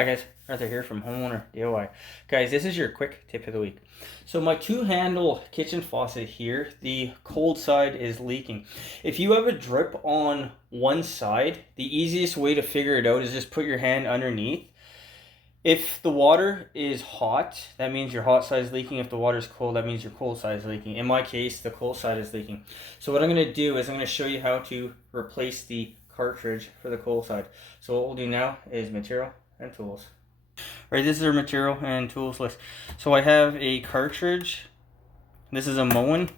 Hi guys, Arthur here from Homeowner DIY. Guys, this is your quick tip of the week. So my two-handle kitchen faucet here, the cold side is leaking. If you have a drip on one side, the easiest way to figure it out is just put your hand underneath. If the water is hot, that means your hot side is leaking. If the water is cold, that means your cold side is leaking. In my case, the cold side is leaking. So what I'm going to do is I'm going to show you how to replace the cartridge for the cold side. So what we'll do now is material and tools. Alright, this is our material and tools list. So I have a cartridge. This is a Moen.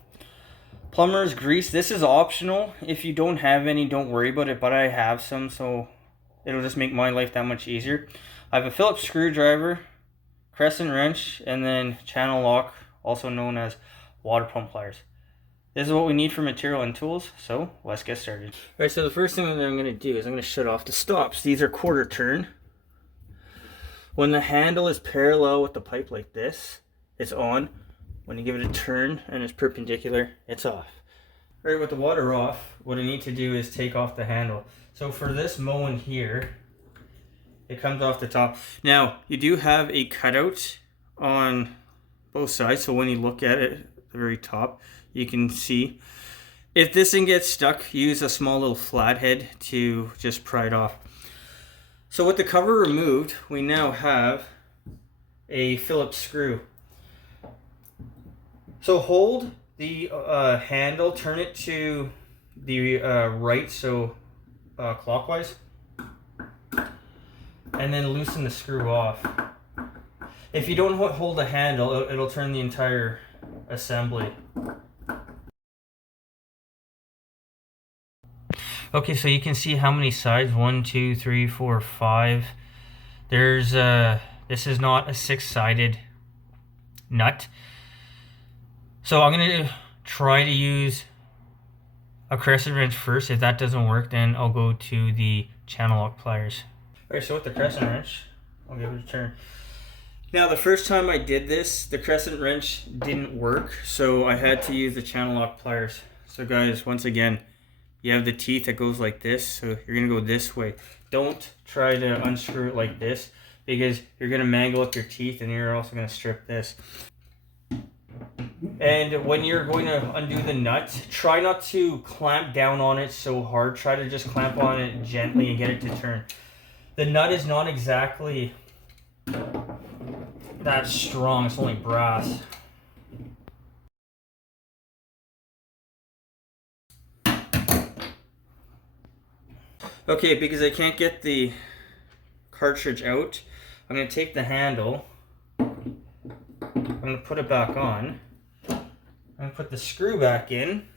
Plumber's grease. This is optional. If you don't have any, don't worry about it, but I have some, so it'll just make my life that much easier. I have a Phillips screwdriver, crescent wrench, and then channel lock, also known as water pump pliers. This is what we need for material and tools, so let's get started. Alright, so the first thing that I'm going to do is I'm going to shut off the stops. These are quarter turn. When the handle is parallel with the pipe like this, it's on. When you give it a turn and it's perpendicular, it's off. Alright, with the water off, what I need to do is take off the handle. So for this Moen here, it comes off the top. Now, you do have a cutout on both sides, so when you look at it at the very top, you can see. If this thing gets stuck, use a small little flathead to just pry it off. So with the cover removed, we now have a Phillips screw. So hold the handle, turn it to the right, so clockwise, and then loosen the screw off. If you don't hold the handle, it'll turn the entire assembly. Okay, so you can see how many sides, 1, 2, 3, 4, 5. There's this is not a 6-sided nut. So I'm gonna try to use a crescent wrench first. If that doesn't work, then I'll go to the channel lock pliers. Alright, so with the crescent wrench, I'll give it a turn. Now the first time I did this, the crescent wrench didn't work, so I had to use the channel lock pliers. So guys, once again, you have the teeth that goes like this, so you're going to go this way. Don't try to unscrew it like this, because you're going to mangle up your teeth and you're also going to strip this. And when you're going to undo the nut, try not to clamp down on it so hard. Try to just clamp on it gently and get it to turn. The nut is not exactly that strong, it's only brass. Okay, because I can't get the cartridge out, I'm going to take the handle, I'm going to put it back on, I'm going to put the screw back in,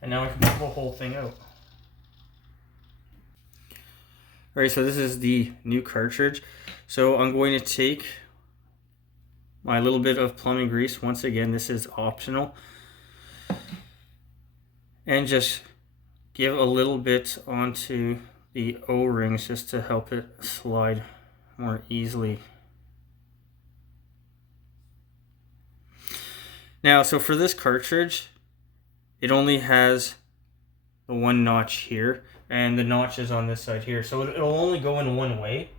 and now I can pull the whole thing out. Alright, so this is the new cartridge. So I'm going to take my little bit of plumbing grease, once again this is optional, and just give a little bit onto the O-rings just to help it slide more easily. Now, so for this cartridge, it only has the one notch here, and the notch is on this side here, so it'll only go in one way.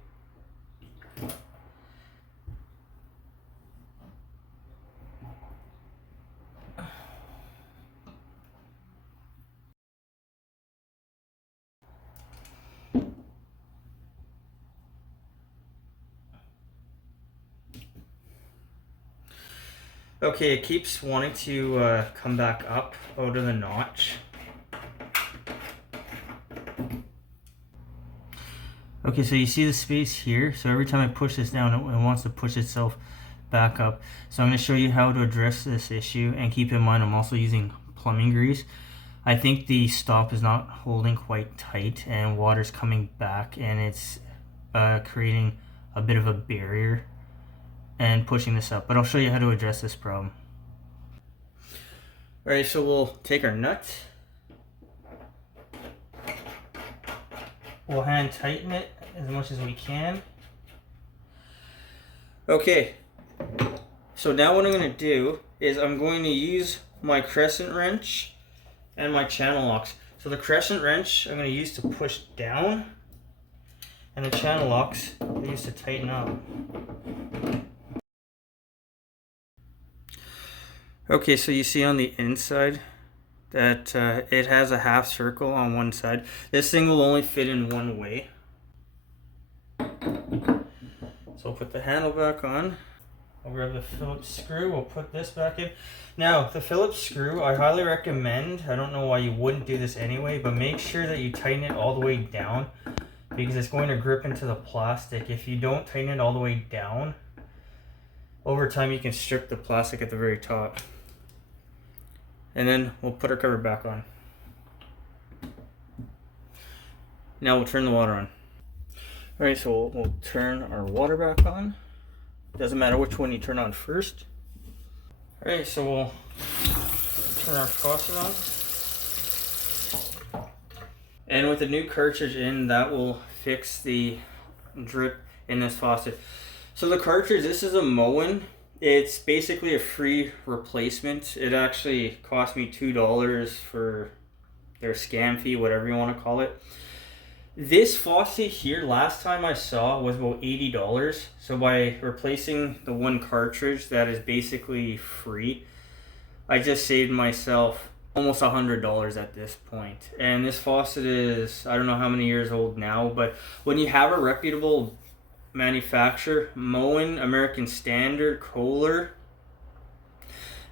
Okay, it keeps wanting to come back up out of the notch. Okay, so you see the space here, so every time I push this down, it wants to push itself back up. So I'm going to show you how to address this issue, and keep in mind I'm also using plumbing grease. I think the stop is not holding quite tight and water's coming back, and it's creating a bit of a barrier and pushing this up, but I'll show you how to address this problem. Alright, so we'll take our nut, we'll hand tighten it as much as we can. Okay, so now what I'm going to do is I'm going to use my crescent wrench and my channel locks. So the crescent wrench I'm going to use to push down, and the channel locks I use to tighten up. Okay, so you see on the inside that it has a half circle on one side. This thing will only fit in one way. So I'll put the handle back on. I'll grab the Phillips screw. We'll put this back in. Now, the Phillips screw, I highly recommend, I don't know why you wouldn't do this anyway, but make sure that you tighten it all the way down because it's going to grip into the plastic. If you don't tighten it all the way down, over time you can strip the plastic at the very top. And then we'll put our cover back on. Now we'll turn the water on. Alright, so we'll turn our water back on. Doesn't matter which one you turn on first. Alright, so we'll turn our faucet on. And with the new cartridge in, that will fix the drip in this faucet. So the cartridge, this is a Moen. It's basically a free replacement. It actually cost me $2 for their scam fee, whatever you want to call it. This faucet here, last time I saw, was about $80. So by replacing the one cartridge that is basically free, I just saved myself almost $100 at this point. And this faucet is, I don't know how many years old now, but when you have a reputable manufacturer, Moen, American Standard, Kohler,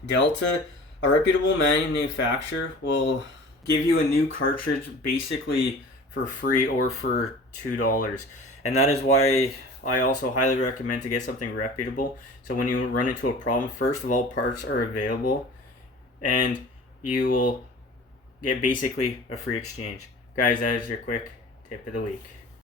Delta, a reputable manufacturer will give you a new cartridge basically for free or for $2. And that is why I also highly recommend to get something reputable. So when you run into a problem, first of all, parts are available and you will get basically a free exchange. Guys, that is your quick tip of the week.